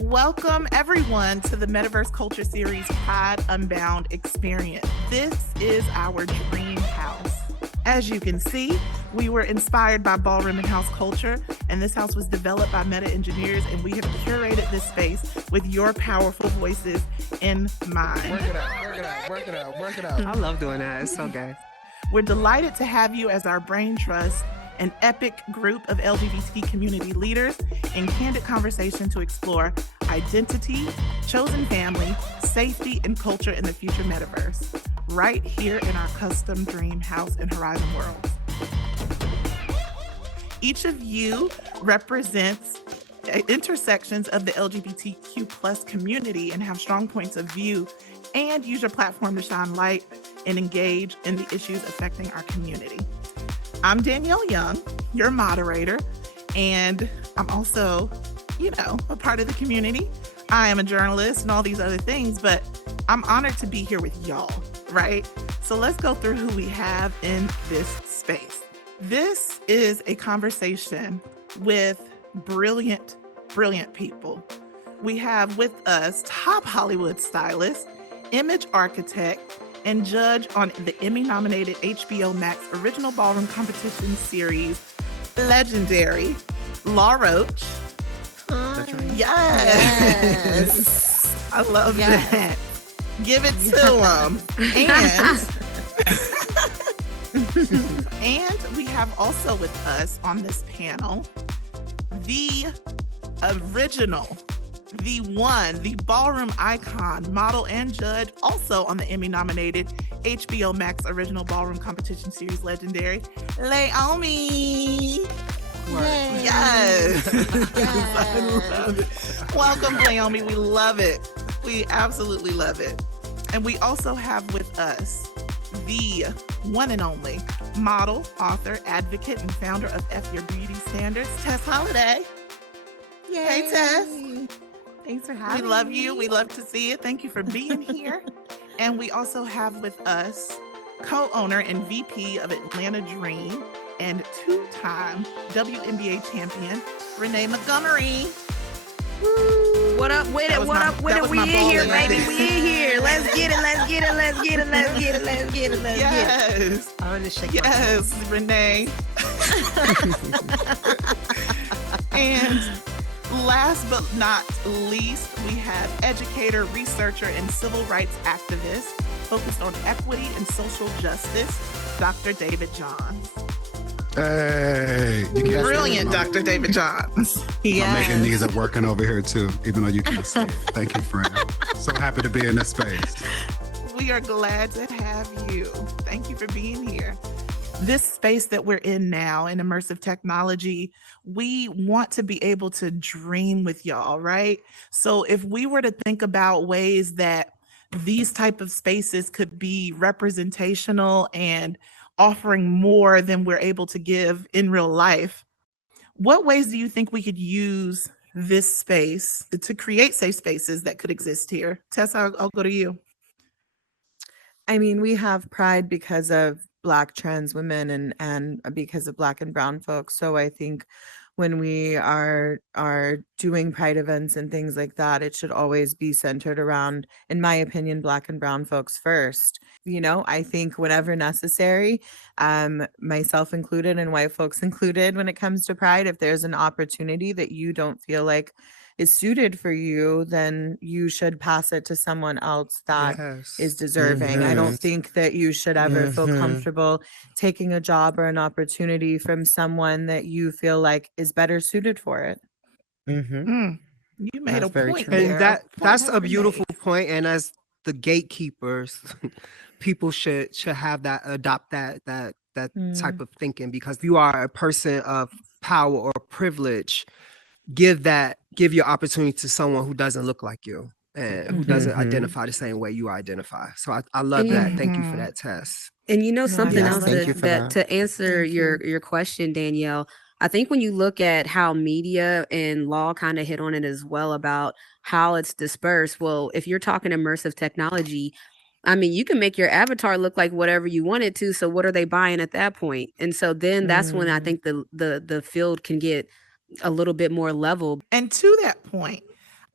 Welcome, everyone, to the Metaverse Culture Series Pride Unbound experience. This is our dream house. As you can see, we were inspired by ballroom and house culture, and this house was developed by Meta engineers, and we have curated this space with your powerful voices in mind. Work it out, work it out, work it out, work it out. I love doing that. It's so gay. We're delighted to have you as our brain trust, an epic group of LGBT community leaders in candid conversation to explore identity, chosen family, safety, and culture in the future metaverse, right here in our custom dream house and Horizon worlds. Each of you represents intersections of the LGBTQ plus community and have strong points of view, and use your platform to shine light and engage in the issues affecting our community. I'm Danielle Young, your moderator, and I'm also, a part of the community. I am a journalist and all these other things, but I'm honored to be here with y'all, right? So let's go through who we have in this space. This is a conversation with brilliant people. We have with us top Hollywood stylist, image architect, and judge on the Emmy-nominated HBO Max Original Ballroom Competition Series, legendary Roach. That's right. Yes. I love that. Give it to him. And we have also with us on this panel, the original, the one, the ballroom icon, model, and judge, also on the Emmy-nominated HBO Max Original Ballroom Competition Series, legendary Laomi. Yes. I love it. Welcome, Laomi. We love it. We absolutely love it. And we also have with us the one and only model, author, advocate, and founder of F Your Beauty Standards, Tess Holliday. Yay. Hey, Tess. Thanks for having me. We love you. We love to see you. Thank you for being here. And we also have with us co-owner and VP of Atlanta Dream and two-time WNBA champion, Renee Montgomery. Woo. What up with it? What up with it? We in here, baby. We in here. Let's get it. Let's get it. Let's get it. Let's get it. Let's get it. Let's get it. Yes. I want to shake Yes, Renee. And last but not least, we have educator, researcher, and civil rights activist focused on equity and social justice, Dr. David Johns. Hey, you can Brilliant, Dr. David Johns. I'm making these are working over here too, even though you can't see it. Thank you, friend. So happy to be in this space. We are glad to have you. Thank you for being here. This space that we're in now in immersive technology, we want to be able to dream with y'all, right? So if we were to think about ways that these type of spaces could be representational and offering more than we're able to give in real life, what ways do you think we could use this space to create safe spaces that could exist here? Tess, I'll go to you. I mean, we have pride because of Black trans women and because of Black and brown folks. So I think when we are doing pride events and things like that, it should always be centered around, in my opinion, Black and brown folks first. I think whenever necessary, myself included and white folks included, when it comes to pride, if there's an opportunity that you don't feel like is suited for you, then you should pass it to someone else that is deserving. I don't think that you should ever feel comfortable taking a job or an opportunity from someone that you feel like is better suited for it. You made That's a very point true. there. And that's Point a out, beautiful Renee. point. And as the gatekeepers, people should have that, adopt that type of thinking, because you are a person of power or privilege. Give your opportunity to someone who doesn't look like you and who doesn't identify the same way you identify. So I love that. Thank you for that, Tess. And something yes, else thank you for that. to answer your question, Danielle, I think when you look at how media and law kind of hit on it as well about how it's dispersed, well, if you're talking immersive technology, I mean, you can make your avatar look like whatever you want it to. So what are they buying at that point? And so then that's when I think the field can get a little bit more level. And to that point,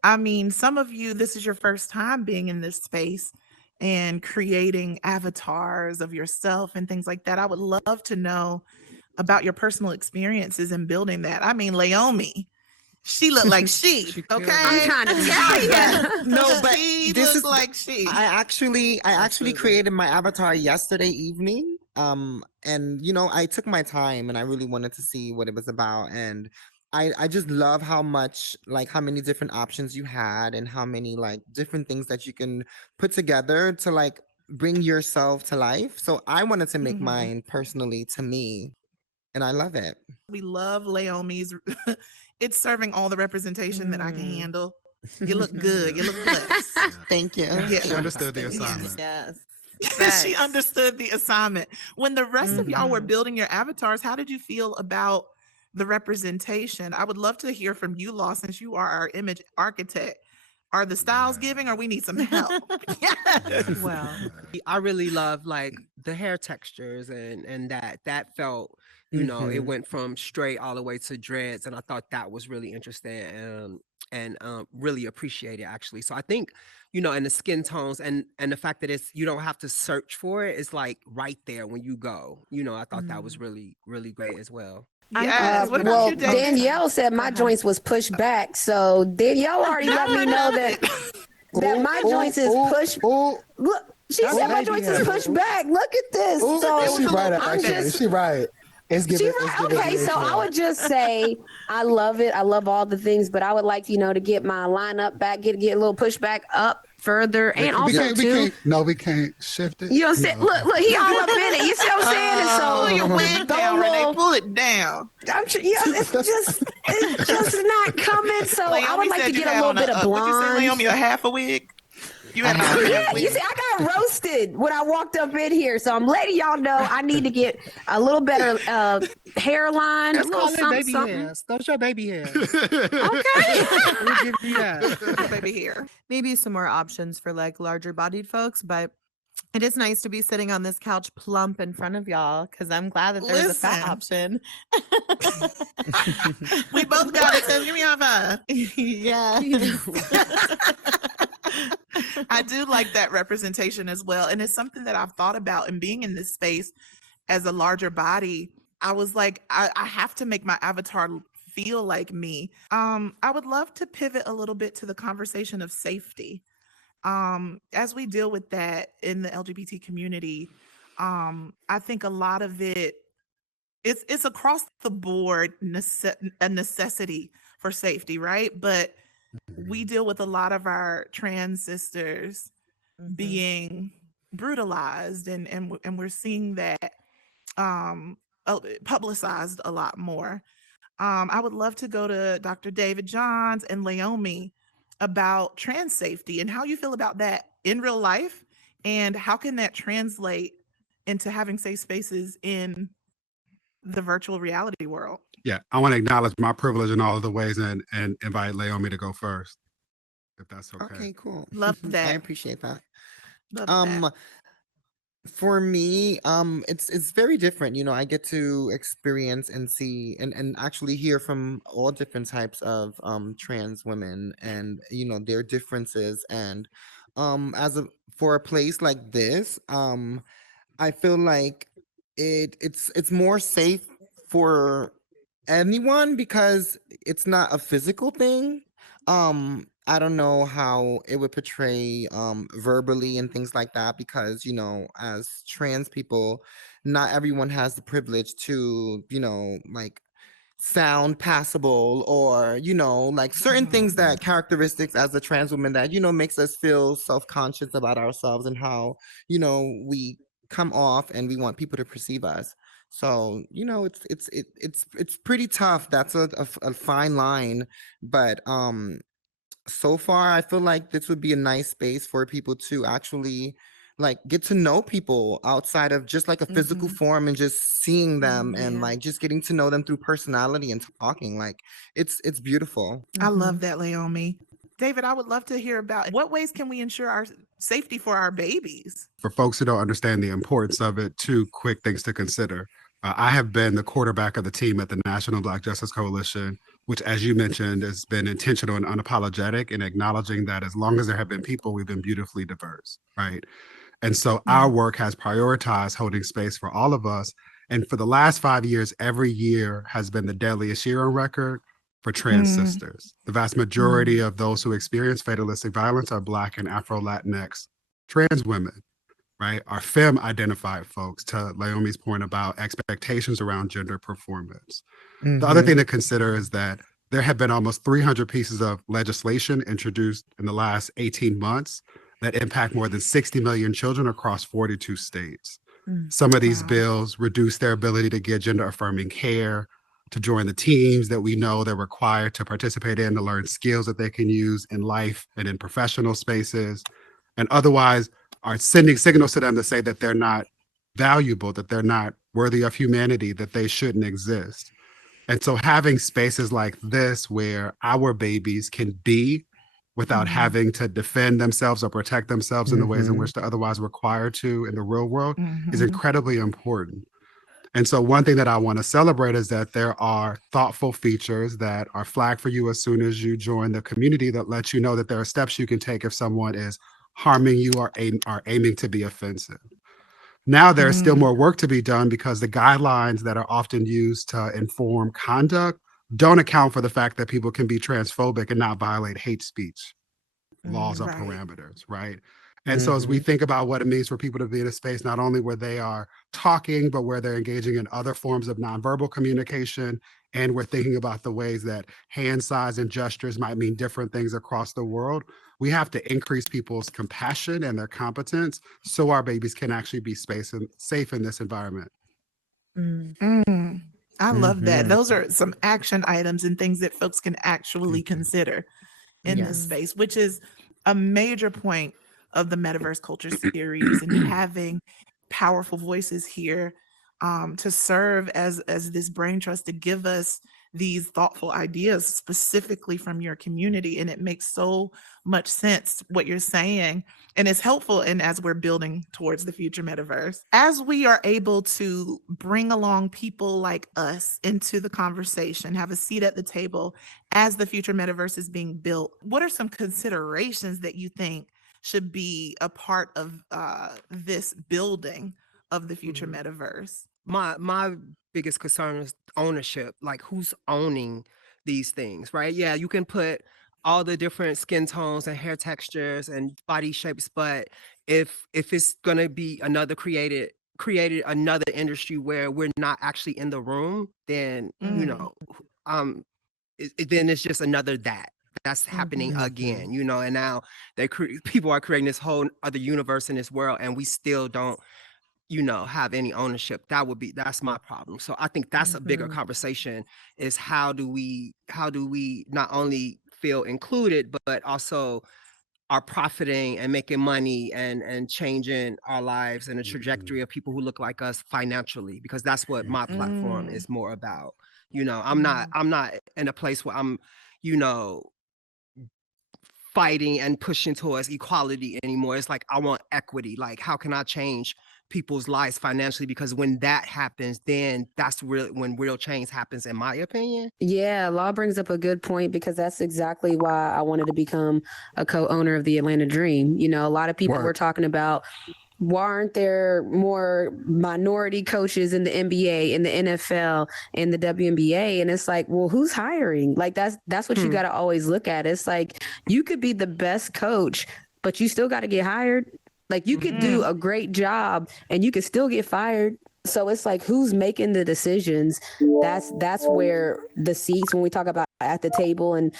I mean, some of you, this is your first time being in this space and creating avatars of yourself and things like that. I would love to know about your personal experiences in building that. I mean, Laomi, she looked like she, She killed okay? it. I'm trying to tell you. No, but she this looked is like she. I actually Absolutely. created my avatar yesterday evening. And I took my time and I really wanted to see what it was about. And I just love how much, like, how many different options you had and how many like different things that you can put together to like bring yourself to life. So I wanted to make Mhm. mine personally to me, and I love it. We love Laomi's. It's serving all the representation that I can handle. You look good. You look blessed. Thank you. Yeah. She understood the Yes. assignment. Yes. She Facts. understood the assignment. When the rest of y'all were Mhm. building your avatars, how did you feel about the representation? I would love to hear from you, Law, since you are our image architect. Are the styles giving or we need some help? Yes. Well, I really love like the hair textures and that felt, it Mhm. went from straight all the way to dreads, and I thought that was really interesting and really appreciated actually. So I think, and the skin tones and the fact that you don't have to search for it, it's like right there when you go. I thought that was really, really great as well. Yes. What about Well, you, David? Danielle said my ahead. joints was pushed back. So Danielle already let me know that my joints is pushed. Look, she said my joints is pushed back. Look at this. So She right, I'm actually. just- She right. It's she giving. right. Okay, so I would just say I love it. I love all the things, but I would like to get my lineup back, get a little pushback up further, and also too. We can't shift it. You know what I'm saying? Look, he all up in it. You see what I'm saying? And Pull so your wig throw a down, Renee. little- Pull it down. it's just not coming. So I Laomi would like said to you get a had little on bit of What'd you say, blonde. Laomi? A half a wig? You had a half a Yeah, wig. you see, I got roasted when I walked up in here, so I'm letting y'all know I need to get a little better hairline, a Let's little call it something, baby something. hairs. Those your baby hairs. Okay. We'll give you that. Baby here. maybe some more options for like larger bodied folks, but it is nice to be sitting on this couch plump in front of y'all because I'm glad that there's a fat option. We both got it. So give me a high five. Yeah. I do like that representation as well. And it's something that I've thought about in being in this space as a larger body. I was like, I have to make my avatar feel like me. I would love to pivot a little bit to the conversation of safety. As we deal with that in the LGBT community, I think a lot of it's across the board a necessity for safety, right? But we deal with a lot of our trans sisters being brutalized and we're seeing that publicized a lot more. I would love to go to Dr. David Johns and Laomi about trans safety and how you feel about that in real life and how can that translate into having safe spaces in the virtual reality world. Yeah, I want to acknowledge my privilege in all of the ways and invite Laomi to go first, if that's okay. Okay, cool. Love I that. appreciate that. Love Um, that. For me, it's very different. I get to experience and see and actually hear from all different types of trans women and their differences. And for a place like this, I feel like it's more safe for anyone because it's not a physical thing. I don't know how it would portray verbally and things like that because as trans people, not everyone has the privilege to like sound passable or like certain things that characteristics as a trans woman that makes us feel self-conscious about ourselves and how we come off and we want people to perceive us. So it's pretty tough. That's a fine line, but so far I feel like this would be a nice space for people to actually like get to know people outside of just like a physical form and just seeing them and like just getting to know them through personality and talking. Like it's beautiful. I love that, Laomi. David, I would love to hear about what ways can we ensure our safety for our babies? For folks who don't understand the importance of it, two quick things to consider. I have been the quarterback of the team at the National Black Justice Coalition which, as you mentioned, has been intentional and unapologetic in acknowledging that as long as there have been people, we've been beautifully diverse, right? And so our work has prioritized holding space for all of us. And for the last 5 years, every year has been the deadliest year on record for trans sisters. The vast majority of those who experience fatalistic violence are Black and Afro-Latinx trans women, right? Are femme identified folks, to Naomi's point about expectations around gender performance. The other thing to consider is that there have been almost 300 pieces of legislation introduced in the last 18 months that impact more than 60 million children across 42 states. Some of these bills reduce their ability to get gender affirming care, to join the teams that we know they're required to participate in, to learn skills that they can use in life and in professional spaces, and otherwise are sending signals to them to say that they're not valuable, that they're not worthy of humanity, that they shouldn't exist. And so having spaces like this where our babies can be without having to defend themselves or protect themselves in the ways in which they're otherwise required to in the real world is incredibly important. And so one thing that I want to celebrate is that there are thoughtful features that are flagged for you as soon as you join the community that lets you know that there are steps you can take if someone is harming you or are aiming to be offensive. Now there's still more work to be done because the guidelines that are often used to inform conduct don't account for the fact that people can be transphobic and not violate hate speech laws or parameters, right? And so as we think about what it means for people to be in a space, not only where they are talking, but where they're engaging in other forms of nonverbal communication, and we're thinking about the ways that hand size and gestures might mean different things across the world, we have to increase people's compassion and their competence so our babies can actually be safe in this environment. I love that. Those are some action items and things that folks can actually consider in this space, which is a major point of the Metaverse Culture series, and having powerful voices here to serve as this brain trust to give us these thoughtful ideas specifically from your community. And it makes so much sense what you're saying, and it's helpful. And as we're building towards the future metaverse, as we are able to bring along people like us into the conversation, have a seat at the table as the future metaverse is being built, what are some considerations that you think should be a part of this building of the future metaverse? My biggest concern is ownership. Like, who's owning these things, right? Yeah, you can put all the different skin tones and hair textures and body shapes, but if it's gonna be another created another industry where we're not actually in the room, then then it's just another that's happening again, and now people are creating this whole other universe in this world, and we still don't have any ownership. That's my problem. So I think that's a bigger conversation, is how do we not only feel included, but also are profiting and making money and changing our lives and the trajectory of people who look like us financially, because that's what my platform is more about. I'm not in a place where I'm, fighting and pushing towards equality anymore. It's like, I want equity. Like, how can I change people's lives financially? Because when that happens, then that's when real change happens, in my opinion. Yeah, Law brings up a good point, because that's exactly why I wanted to become a co-owner of the Atlanta Dream. A lot of people were talking about, why aren't there more minority coaches in the NBA, in the NFL, in the WNBA? And it's like, well, who's hiring? Like, that's what you got to always look at. It's like, you could be the best coach, but you still got to get hired. Like, you could do a great job and you could still get fired. So it's like, who's making the decisions? That's where the seats, when we talk about at the table, and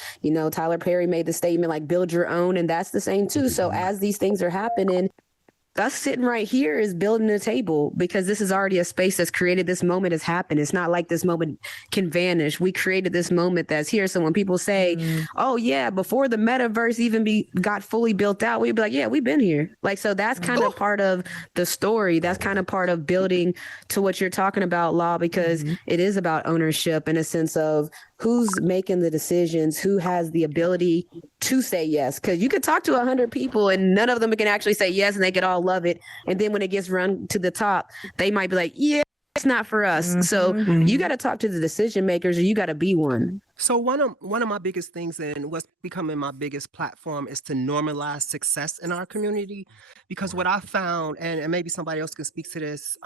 Tyler Perry made the statement, like, build your own, and that's the same too. So as these things are happening, us sitting right here is building a table, because this is already a space that's created. This moment has happened. It's not like this moment can vanish. We created this moment that's here. So when people say, oh yeah, before the metaverse even got fully built out, we'd be like, yeah, we've been here. Like, so that's kind of part of the story. That's kind of part of building to what you're talking about, Law, because it is about ownership, in a sense of who's making the decisions, who has the ability to say yes. Because you could talk to 100 people and none of them can actually say yes, and they could all love it. And then when it gets run to the top, they might be like, yeah, That's not for us. So you got to talk to the decision makers, or you got to be one. So one of my biggest things and what's becoming my biggest platform is to normalize success in our community, because what I found, and maybe somebody else can speak to this,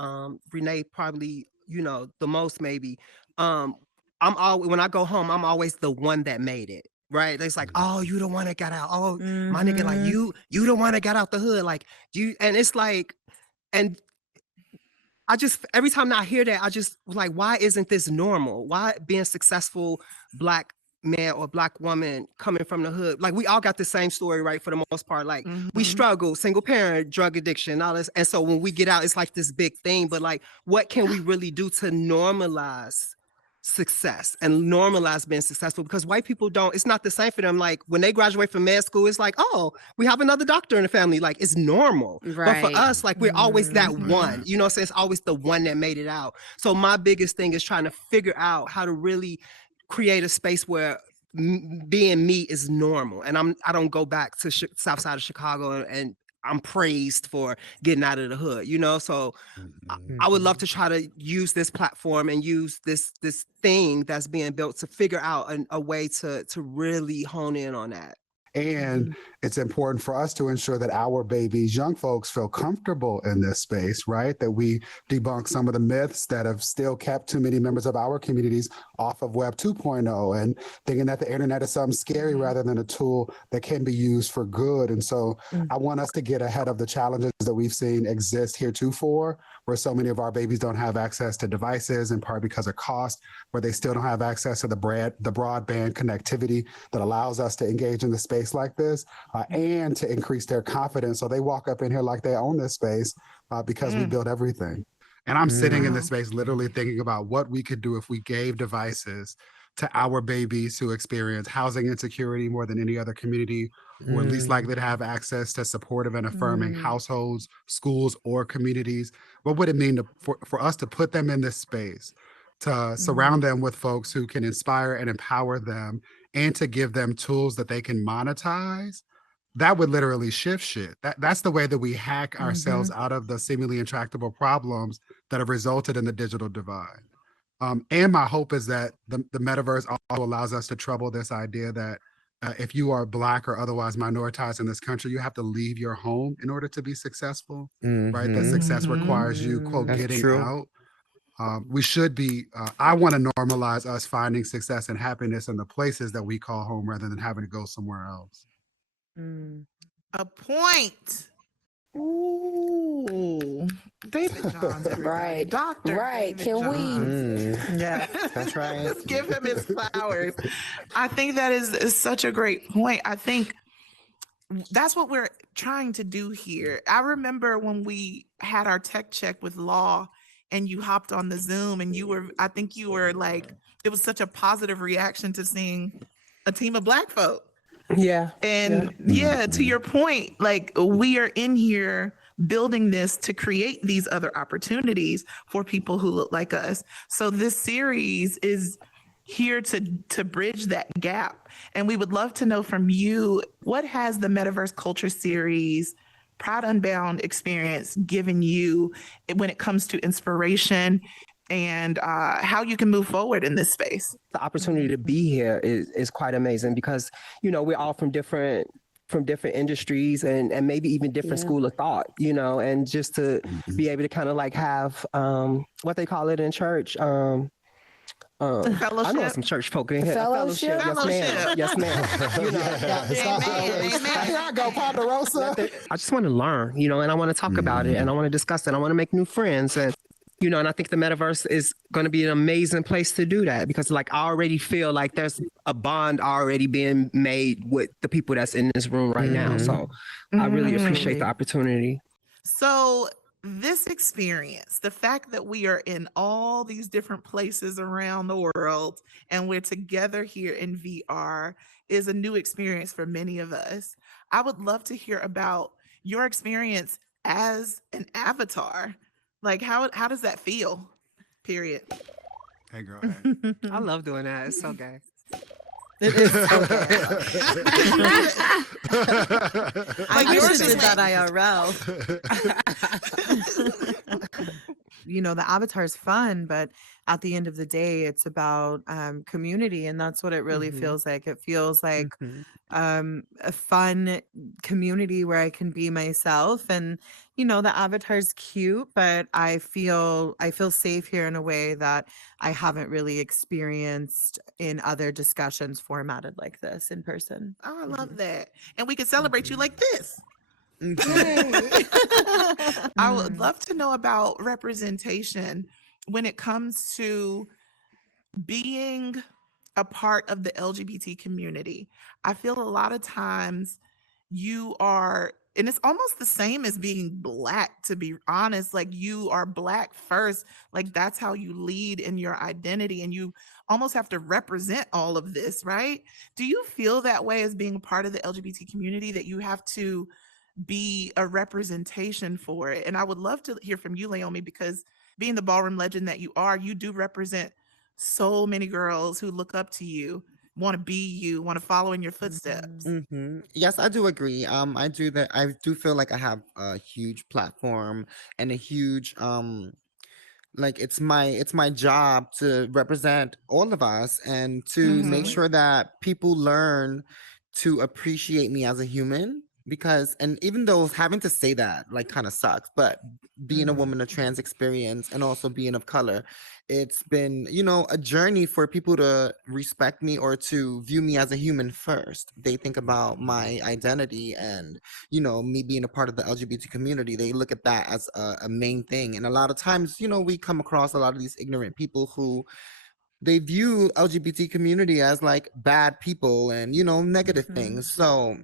Renee probably, the most maybe. I'm always, when I go home, I'm always the one that made it. Right. It's like, oh, you the one that got out. Oh, my nigga, like you the one that got out the hood. Like and it's like, and I just, every time I hear that, I just like, why isn't this normal? Why being successful Black man or Black woman coming from the hood? Like, we all got the same story, right? For the most part, like we struggle, single parent, drug addiction, all this. And so when we get out, it's like this big thing, but like, what can we really do to normalize success and normalize being successful? Because white people don't, it's not the same for them. Like when they graduate from med school, it's like, oh, we have another doctor in the family. Like it's normal. Right. But for us, like we're always that one, you know what I'm saying? It's always the one that made it out. So my biggest thing is trying to figure out how to really create a space where being me is normal. And I don't go back to south side of Chicago and I'm praised for getting out of the hood, so I would love to try to use this platform and use this thing that's being built to figure out a way to really hone in on that. And it's important for us to ensure that our babies, young folks, feel comfortable in this space, right? That we debunk some of the myths that have still kept too many members of our communities off of Web 2.0 and thinking that the internet is something scary rather than a tool that can be used for good. And so I want us to get ahead of the challenges that we've seen exist heretofore, where so many of our babies don't have access to devices, in part because of cost, where they still don't have access to the broadband connectivity that allows us to engage in the space like this, and to increase their confidence so they walk up in here like they own this space because we built everything. And I'm sitting in this space literally thinking about what we could do if we gave devices to our babies who experience housing insecurity more than any other community, who are least likely to have access to supportive and affirming households, schools, or communities. What would it mean for us to put them in this space, to surround them with folks who can inspire and empower them, and to give them tools that they can monetize? That would literally shift shit. That's the way that we hack ourselves out of the seemingly intractable problems that have resulted in the digital divide. And my hope is that the metaverse also allows us to trouble this idea that if you are Black or otherwise minoritized in this country, you have to leave your home in order to be successful, right? That success requires you, quote, That's getting true. out. We should be, I want to normalize us finding success and happiness in the places that we call home rather than having to go somewhere else. A point. Ooh, David Johns, everybody. Right. Dr. Right. David Can we? Johns. Yeah, that's right. Let's give him his flowers. I think that is such a great point. I think that's what we're trying to do here. I remember when we had our tech check with Law and you hopped on the Zoom and I think you were like, it was such a positive reaction to seeing a team of Black folk. Yeah. And to your point, like we are in here building this to create these other opportunities for people who look like us. So this series is here to bridge that gap. And we would love to know from you, what has the Metaverse Culture Series Proud Unbound experience given you when it comes to inspiration and how you can move forward in this space? The opportunity to be here is quite amazing because, we're all from different industries and maybe even different school of thought, and just to be able to kind of like have what they call it in church. Fellowship. I know some church folk in here. Fellowship. Yes, ma'am. Here I go, Ponderosa. I just want to learn, and I want to talk about it and I want to discuss it. I want to make new friends and and I think the metaverse is going to be an amazing place to do that because like I already feel like there's a bond already being made with the people that's in this room right now. So I really appreciate the opportunity. So this experience, the fact that we are in all these different places around the world and we're together here in VR is a new experience for many of us. I would love to hear about your experience as an avatar. Like how does that feel? Period. Hey, girl. Hey. I love doing that. It's so gay. It is so Like I yours should is did that like- IRL. the avatar is fun, but at the end of the day, it's about community. And that's what it really feels like. It feels like a fun community where I can be myself. And the avatar's cute, but I feel safe here in a way that I haven't really experienced in other discussions formatted like this in person. Oh, I love that. And we can celebrate you like this. I would love to know about representation when it comes to being a part of the LGBT community. I feel a lot of times you are, and it's almost the same as being Black, to be honest. Like, you are Black first, like that's how you lead in your identity, and you almost have to represent all of this, right? Do you feel that way as being a part of the LGBT community, that you have to be a representation for it? And I would love to hear from you, Leomi, because being the ballroom legend that you are, you do represent so many girls who look up to you, want to be you, want to follow in your footsteps. Yes, I do agree. I do feel like I have a huge platform and a huge like it's my job to represent all of us and to make sure that people learn to appreciate me as a human. Because, and even though having to say that like kind of sucks, but being a woman of trans experience and also being of color, it's been a journey for people to respect me or to view me as a human first. They think about my identity and me being a part of the LGBT community. They look at that as a main thing. And a lot of times we come across a lot of these ignorant people who they view LGBT community as like bad people and negative things. So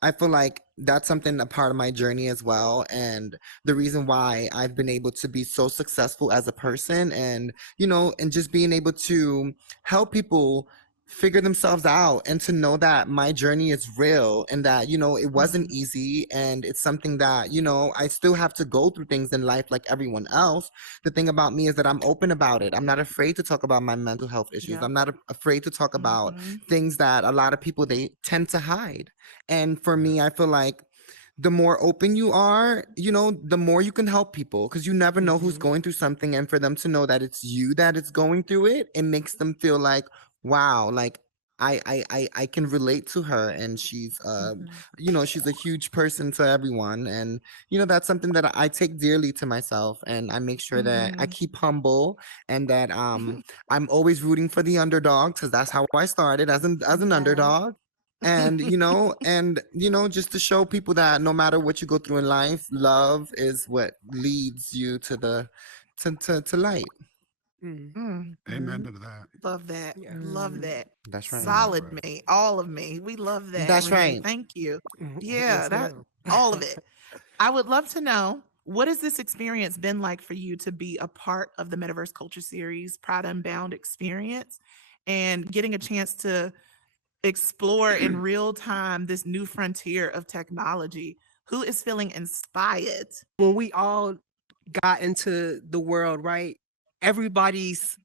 I feel like that's something, a part of my journey as well, and the reason why I've been able to be so successful as a person, and and just being able to help people figure themselves out and to know that my journey is real and that it wasn't easy, and it's something that I still have to go through things in life like everyone else. The thing about me is that I'm open about it. I'm not afraid to talk about my mental health issues. I'm not afraid to talk about things that a lot of people, they tend to hide. And for me, I feel like the more open you are, the more you can help people, because you never know who's going through something, and for them to know that it's you that is going through it, it makes them feel like, wow, like I can relate to her, and she's she's a huge person to everyone, and that's something that I take dearly to myself, and I make sure that I keep humble, and that I'm always rooting for the underdog, because that's how I started, as an underdog. And just to show people that no matter what you go through in life, love is what leads you to the to light. Amen to that. Love that. Love that. That's right. Solid me, all of me. We love that. That's Renee. right. Thank you. Yes, Yeah, that ma'am. all of it. I would love to know, what has this experience been like for you to be a part of the Metaverse Culture Series Pride Unbound experience, and getting a chance to explore in real time this new frontier of technology? Who is feeling inspired? When we all got into the world, right? Everybody's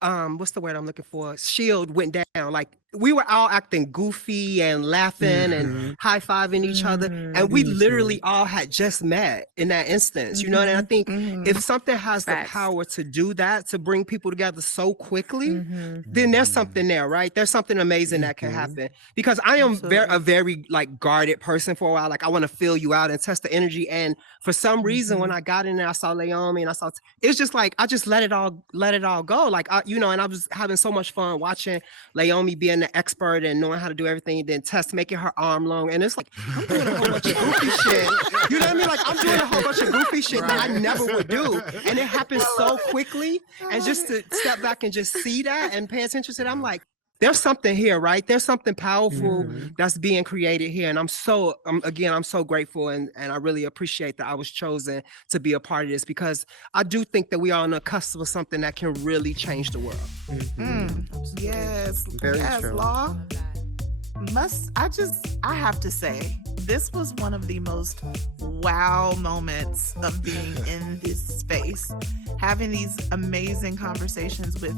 what's the word I'm looking for? Shield went down. Like, we were all acting goofy and laughing and high-fiving each other. And we literally all had just met in that instance, and I think if something has the power to do that, to bring people together so quickly, then there's something there, right? There's something amazing that can happen. Because I am a very like guarded person for a while. Like, I want to feel you out and test the energy. And for some reason, when I got in there, I saw Leomi and I saw, it's just like, I just let it all go. Like, and I was having so much fun watching Leomi being the expert and knowing how to do everything, then Tess making her arm long. And it's like, I'm doing a whole bunch of goofy shit. You know what I mean? Like, I'm doing a whole bunch of goofy shit that I never would do. And it happens so quickly. And just to step back and just see that and pay attention to that, I'm like, there's something here, right? There's something powerful that's being created here. And I'm so grateful. And I really appreciate that I was chosen to be a part of this, because I do think that we are on the cusp of something that can really change the world. Yes. Very yes, true. Law. I have to say, this was one of the most wow moments of being in this space, having these amazing conversations with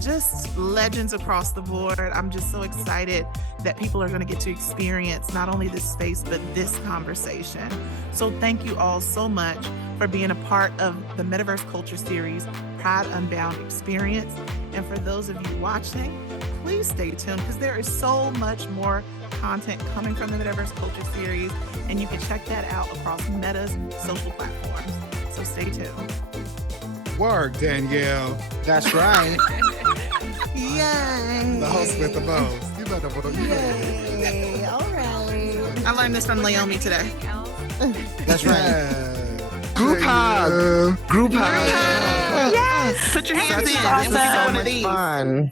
just legends across the board. I'm just so excited that people are going to get to experience not only this space, but this conversation. So thank you all so much for being a part of the Metaverse Culture Series Pride Unbound experience. And for those of you watching, please stay tuned because there is so much more content coming from the Metaverse Culture Series, and you can check that out across Meta's social platforms. So stay tuned. Work, Danielle. That's right. Yay. The host with the most. You better Yay. All right. I learned this from Naomi today. That's right. Group hug. Group hug. Yes. Put your hands That's in. awesome. Let's do So one of much these. fun.